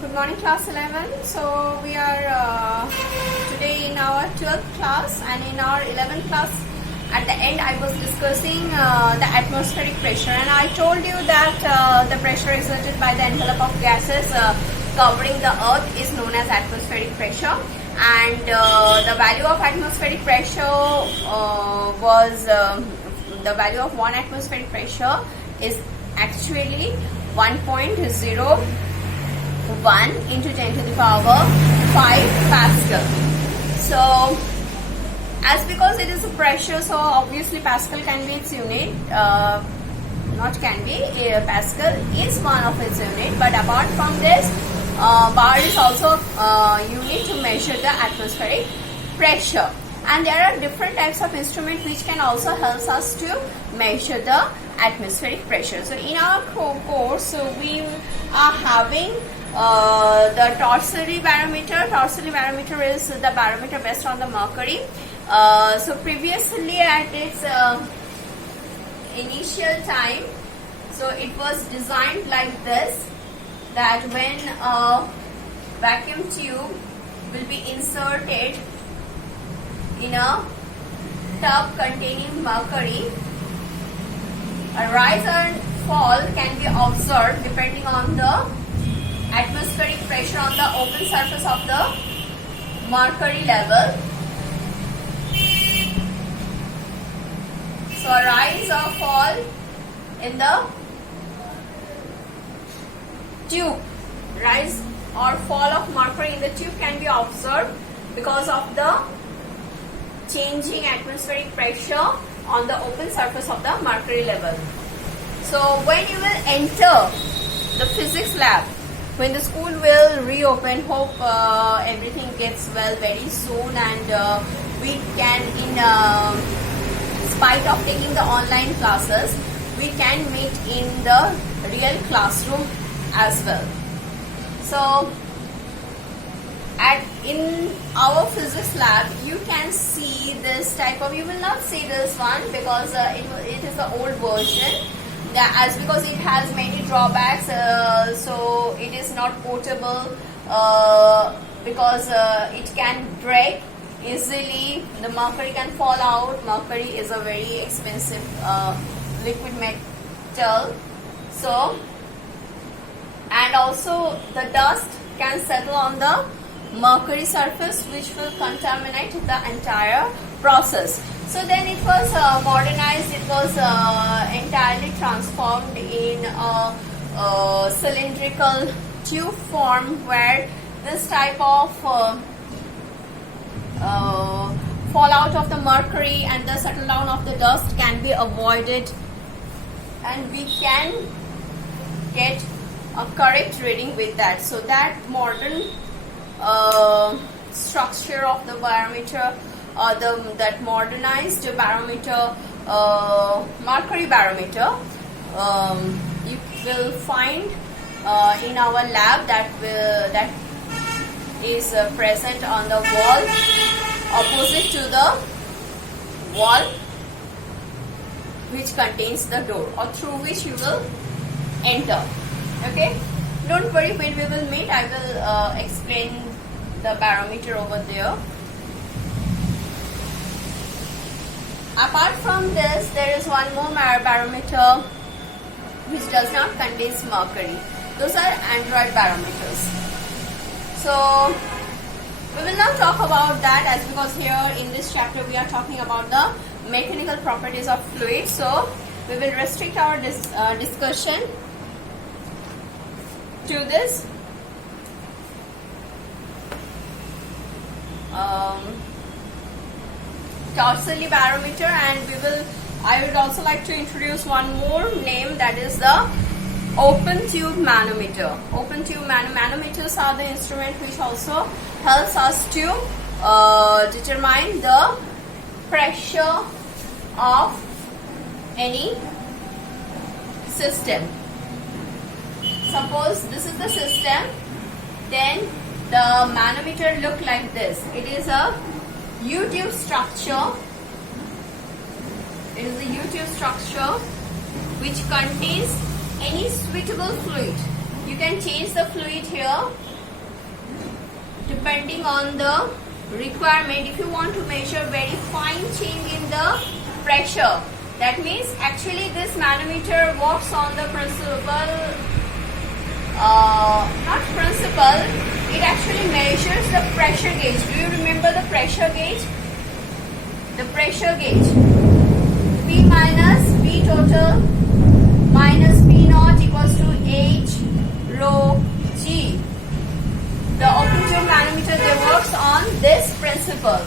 Good morning, class 11. So we are today in our 12th class, and in our 11th class at the end I was discussing the atmospheric pressure, and I told you that the pressure exerted by the envelope of gases covering the earth is known as atmospheric pressure, and the value of atmospheric pressure was the value of 1 atmospheric pressure is actually 1.01 into 10 to the power 5 Pascal. So as because it is a pressure, so obviously Pascal can be its unit, not can be, Pascal is one of its unit, but apart from this, bar is also unit to measure the atmospheric pressure. And there are different types of instruments which can also help us to measure the atmospheric pressure. So in our course, we are having the torsionary barometer. Torsionary barometer is the barometer based on the mercury. So previously at its initial time, so it was designed like this, that when a vacuum tube will be inserted in a tub containing mercury, a rise and fall can be observed depending on the atmospheric pressure on the open surface of the mercury level. So a rise or fall in the tube, rise or fall of mercury in the tube can be observed because of the changing atmospheric pressure on the open surface of the mercury level. So when you will enter the physics lab, when the school will reopen, hope everything gets well very soon, and we can, in spite of taking the online classes, we can meet in the real classroom as well. So in our physics lab, you can see this type of, you will not see this one because it is the old version, as because it has many drawbacks, so it is not portable, because it can break easily, the mercury can fall out. Mercury is a very expensive liquid metal, so, and also the dust can settle on the mercury surface, which will contaminate the entire process. So then it was modernized, it was entirely transformed in a cylindrical tube form, where this type of fallout of the mercury and the settle down of the dust can be avoided, and we can get a correct reading with that. So that modern structure of the barometer, or that modernized barometer, mercury barometer, you will find in our lab, that is present on the wall opposite to the wall which contains the door, or through which you will enter. Okay, don't worry, when we will meet I will explain the barometer over there. Apart from this, there is one more barometer which does not contain mercury. Those are Android barometers. So we will now talk about that, as because here in this chapter we are talking about the mechanical properties of fluids. So we will restrict our discussion to this. Torsionary barometer, and I would also like to introduce one more name, that is the open tube manometer. Open tube manometers are the instrument which also helps us to determine the pressure of any system. Suppose this is the system, then the manometer look like this. It is a U-tube structure. It is a U-tube structure which contains any suitable fluid. You can change the fluid here depending on the requirement. If you want to measure very fine change in the pressure, that means actually this manometer works on the principle, not principle, it actually measures the pressure gauge. Do you remember the pressure gauge? The pressure gauge, P minus V total minus P naught equals to H rho G. The open tube manometer, they works on this principle.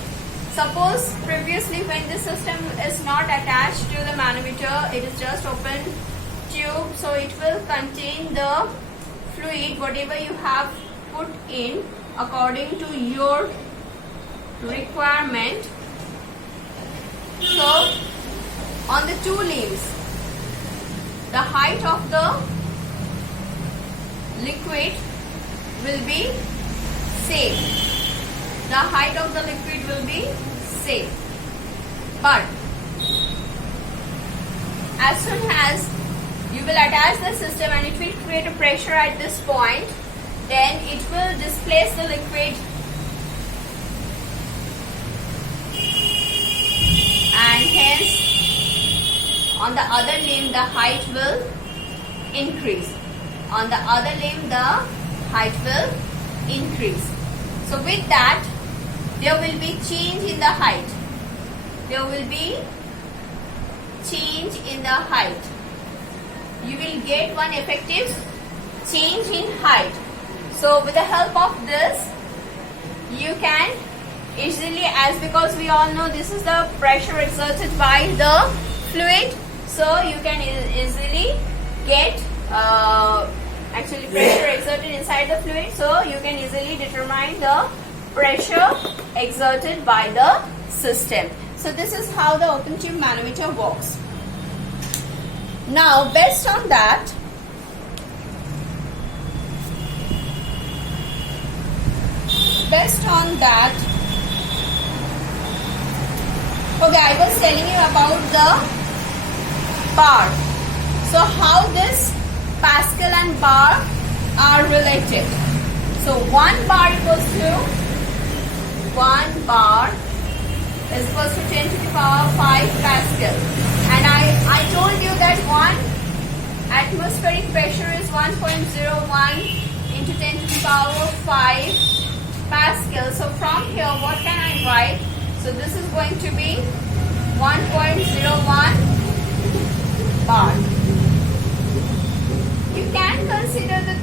Suppose previously when this system is not attached to the manometer, it is just open tube, so it will contain the fluid whatever you have put in according to your requirement. So on the two limbs, the height of the liquid will be same. The height of the liquid will be same. But as soon as you will attach the system and it will create a pressure at this point, then it will displace the liquid and hence on the other limb the height will increase. On the other limb the height will increase. So with that, there will be change in the height. There will be change in the height. You will get one effective change in height. So with the help of this, you can easily, as because we all know this is the pressure exerted by the fluid, so you can easily get actually pressure exerted inside the fluid, so you can easily determine the pressure exerted by the system. So this is how the open tube manometer works. Now based on that, okay, I was telling you about the bar. So how this Pascal and bar are related. So 1 bar equals to 1 bar is equals to 10 to the power 5 Pascal. And I told you that 1 atmospheric pressure is 1.01 into 10 to the power 5 Pascal. So from here, what can I write? So this is going to be 1.01 bar. You can consider the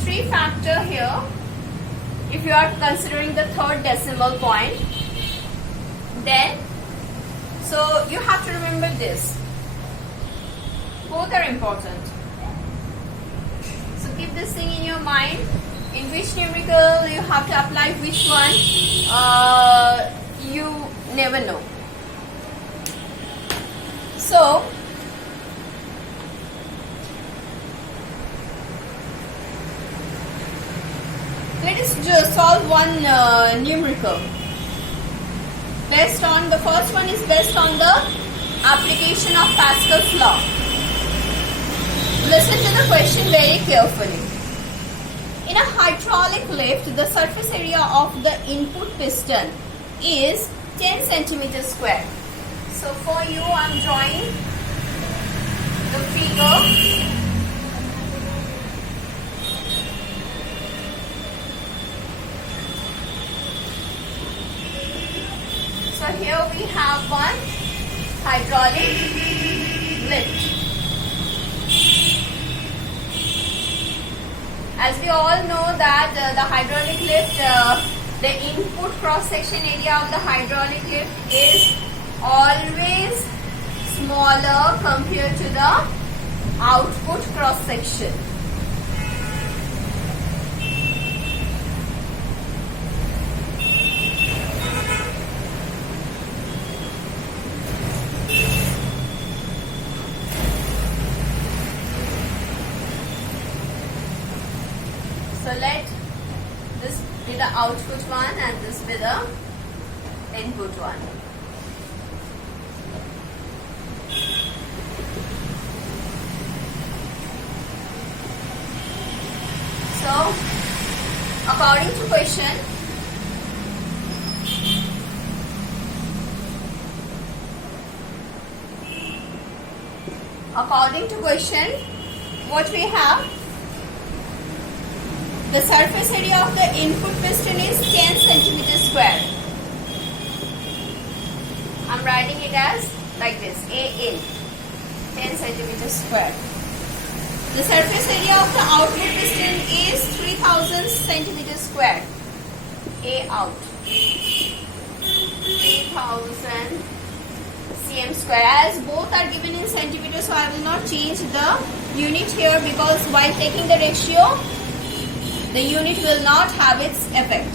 3 factor here if you are considering the third decimal point. Then, so you have to remember this. Both are important. So keep this thing in your mind. In which numerical you have to apply which one, you never know. So, let us just solve one numerical. Based on, the first one is based on the application of Pascal's law. Listen to the question very carefully. In a hydraulic lift, the surface area of the input piston is 10 centimeters square. So for you, I am drawing the figure. So here we have one hydraulic lift. As we all know that the hydraulic lift, the input cross-section area of the hydraulic lift is always smaller compared to the output cross-section. So let this be the output one and this be the input one. So according to question, according to question, what we have, the surface area of the input piston is 10 centimeter square. I'm writing it as like this, A in 10 centimeter square. The surface area of the output piston is 3000 centimeter square. A out 3000 cm square. As both are given in centimeters, so I will not change the unit here, because while taking the ratio, the unit will not have its effect.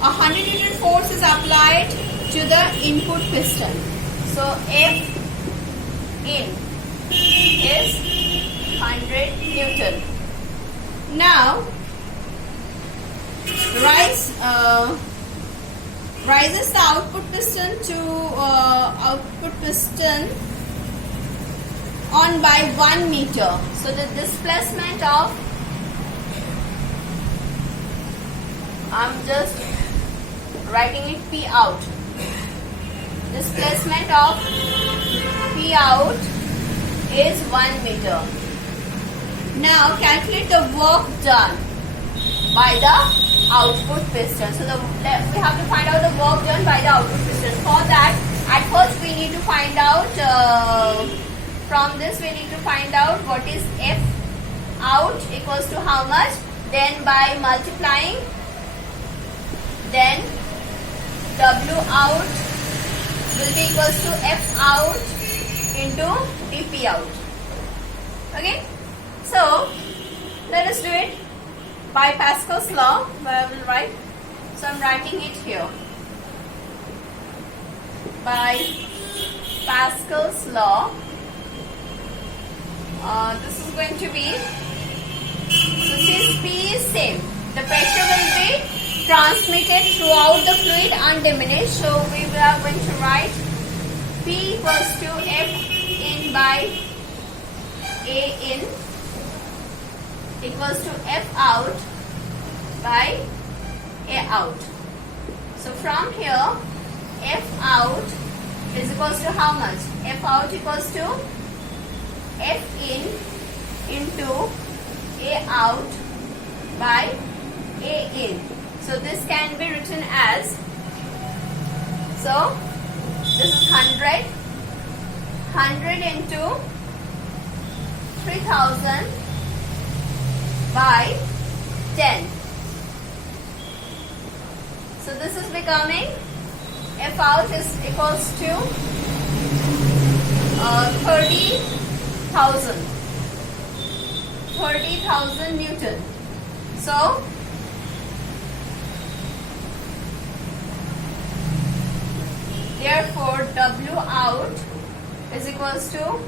A 100 Newton force is applied to the input piston. So F in is 100 Newton. Now rises the output piston on by 1 meter. So the displacement of, I'm just writing it P out. Displacement of P out is 1 meter. Now calculate the work done by the output piston. So we have to find out the work done by the output piston. For that, at first we need to find out, from this we need to find out what is F out equals to how much. Then by multiplying, then W out will be equals to F out into dP out. Okay, so let us do it by Pascal's law, where I will write. So I'm writing it here. By Pascal's law, this is going to be, so since P is same, the pressure will be transmitted throughout the fluid undiminished. So we are going to write P equals to F in by A in equals to F out by A out. So from here, F out is equals to how much? F out equals to F in into A out by A in. So this can be written as, so this is 100 into 3000 by 10. So this is becoming, F out is equals to 30,000 Newton. So therefore W out is equals to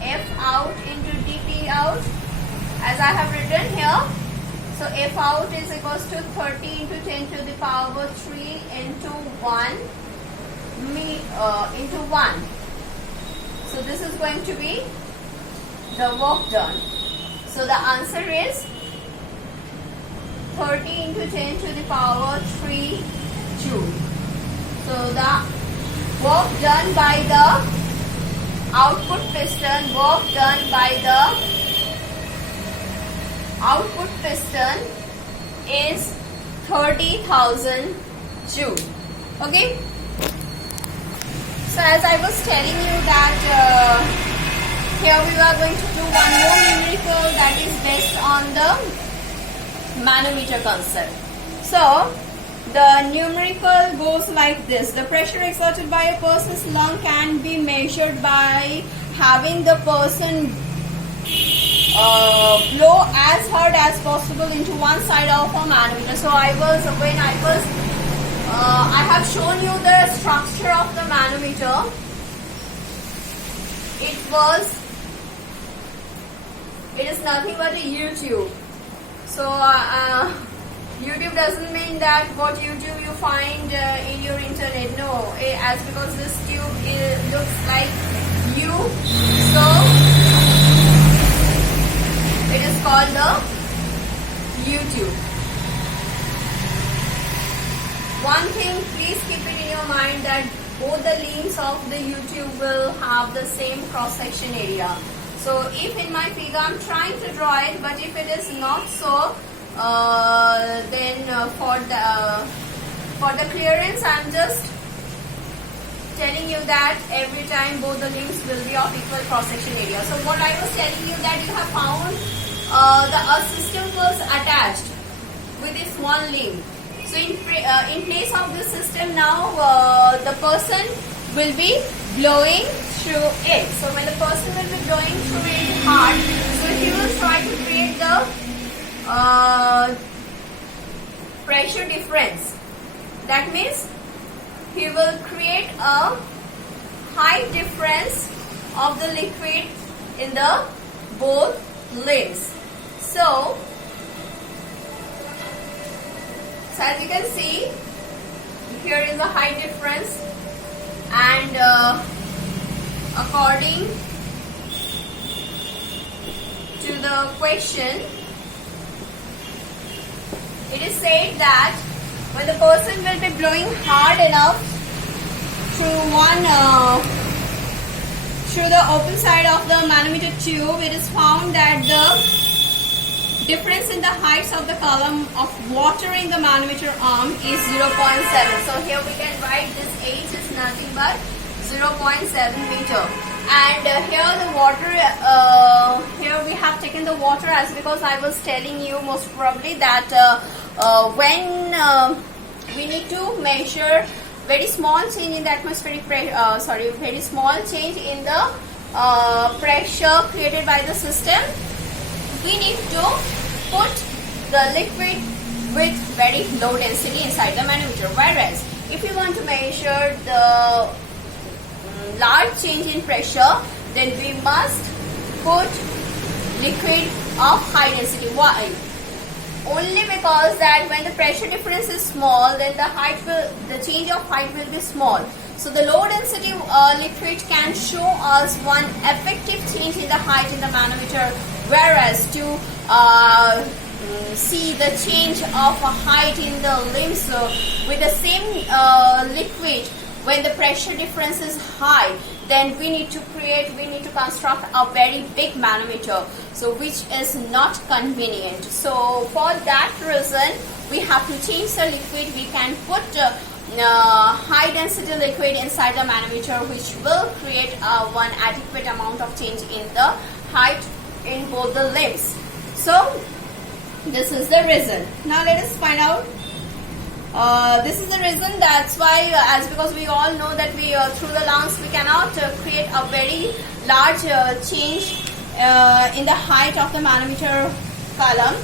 F out into dP out, as I have written here. So F out is equals to 30 into 10 to the power 3 into 1 into 1. So this is going to be the work done. So the answer is 30 into 10 to the power 3 joule. So the work done by the output piston, is 30,000 joule. Okay. So as I was telling you that here we are going to do one more numerical that is based on the manometer concept. So the numerical goes like this. The pressure exerted by a person's lung can be measured by having the person blow as hard as possible into one side of a manometer. So I have shown you the structure of the manometer. It is nothing but a U-tube. So YouTube doesn't mean that what YouTube you find in your internet. No, as because this tube looks like U, so it is called the U-tube. One thing, please keep it in your mind that both the limbs of the YouTube will have the same cross section area. So if in my figure I'm trying to draw it, but if it is not so, then for the clearance I'm just telling you that every time both the limbs will be of equal cross section area. So what I was telling you that you have found a system was attached with this one limb. So in place of this system now the person will be blowing through it. So when the person will be blowing through it hard, so he will try to create the pressure difference. That means he will create a height difference of the liquid in the both limbs. So as you can see, here is the height difference, and according to the question, it is said that when the person will be blowing hard enough through the open side of the manometer tube, it is found that the difference in the heights of the column of water in the manometer arm is 0.7. So here we can write this H is nothing but 0.7 meter. And here the water, here we have taken the water as because I was telling you most probably that when we need to measure very small change in the atmospheric pressure, very small change in the pressure created by the system, we need to put the liquid with very low density inside the manometer. Whereas if you want to measure the large change in pressure, then we must put liquid of high density. Why? Only because that when the pressure difference is small, then the change of height will be small. So the low density liquid can show us one effective change in the height in the manometer, whereas to see the change of a height in the limbs with the same liquid, when the pressure difference is high, then we need to construct a very big manometer, so which is not convenient. So for that reason, we have to change the liquid. We can put high density liquid inside the manometer, which will create one adequate amount of change in the height in both the limbs. So this is the reason. Now let us find out. This is the reason. That's why, because we all know that we through the lungs we cannot create a very large change in the height of the manometer column.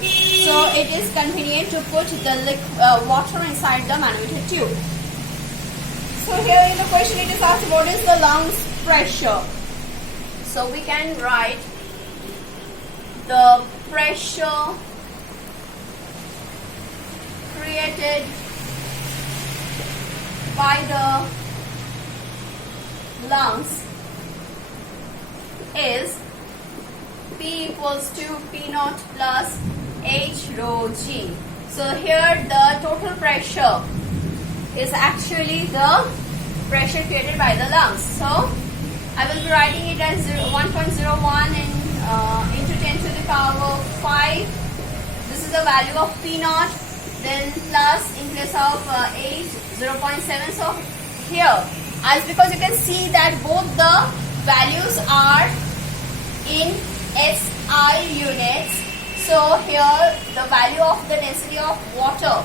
So it is convenient to put the water inside the manometer tube. So here in the question it is asked, what is the lungs pressure? So we can write the pressure created by the lungs is P equals to P naught plus H rho G. So here the total pressure is actually the pressure created by the lungs. So I will be writing it as 1.01 into 10 to the power 5. This is the value of P naught. Then plus in place of H 0.7. So here, as because you can see that both the values are in SI units. So here the value of the density of water.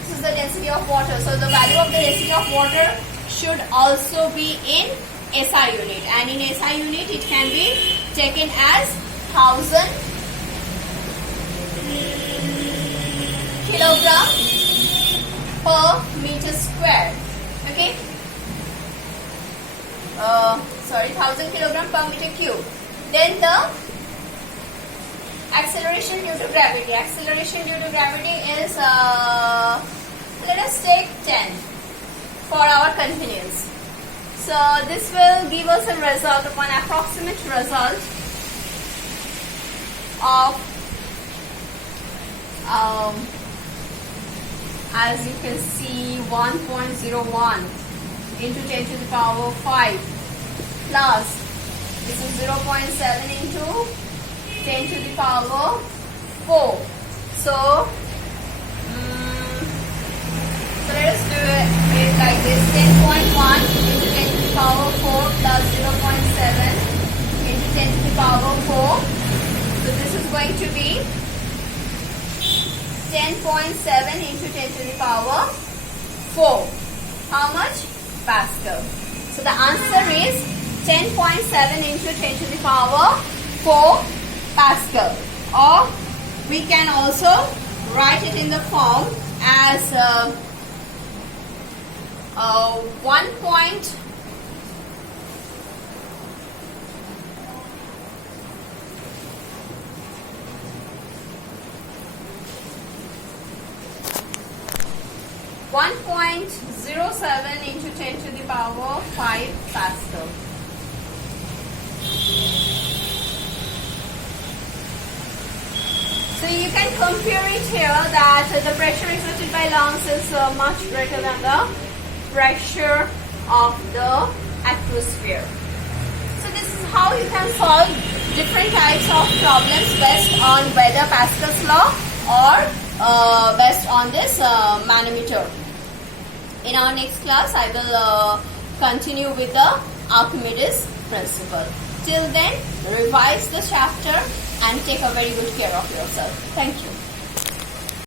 This is the density of water. So the value of the density of water should also be in SI unit. And in SI unit it can be taken as 1000 kilogram per meter square. Okay. 1000 kilogram per meter cube. Then the acceleration due to gravity. Acceleration due to gravity is let us take 10 for our convenience. So this will give us a result of an approximate result of as you can see 1.01 into 10 to the power 5 plus this is 0.7 into 10 to the power 4. So let us do it like this: 10.1 into 10 to the power 4 plus 0.7 into 10 to the power 4. So this is going to be 10.7 into 10 to the power 4. How much? Pascal. So the answer is 10.7 into 10 to the power 4 Pascal. Or we can also write it in the form as 1.07 into 10 to the power 5 Pascal. So you can compare it here that the pressure exerted by lungs is much greater than the pressure of the atmosphere. So this is how you can solve different types of problems based on whether Pascal's law or based on this manometer. In our next class, I will continue with the Archimedes principle. Till then, revise the chapter and take a very good care of yourself. Thank you.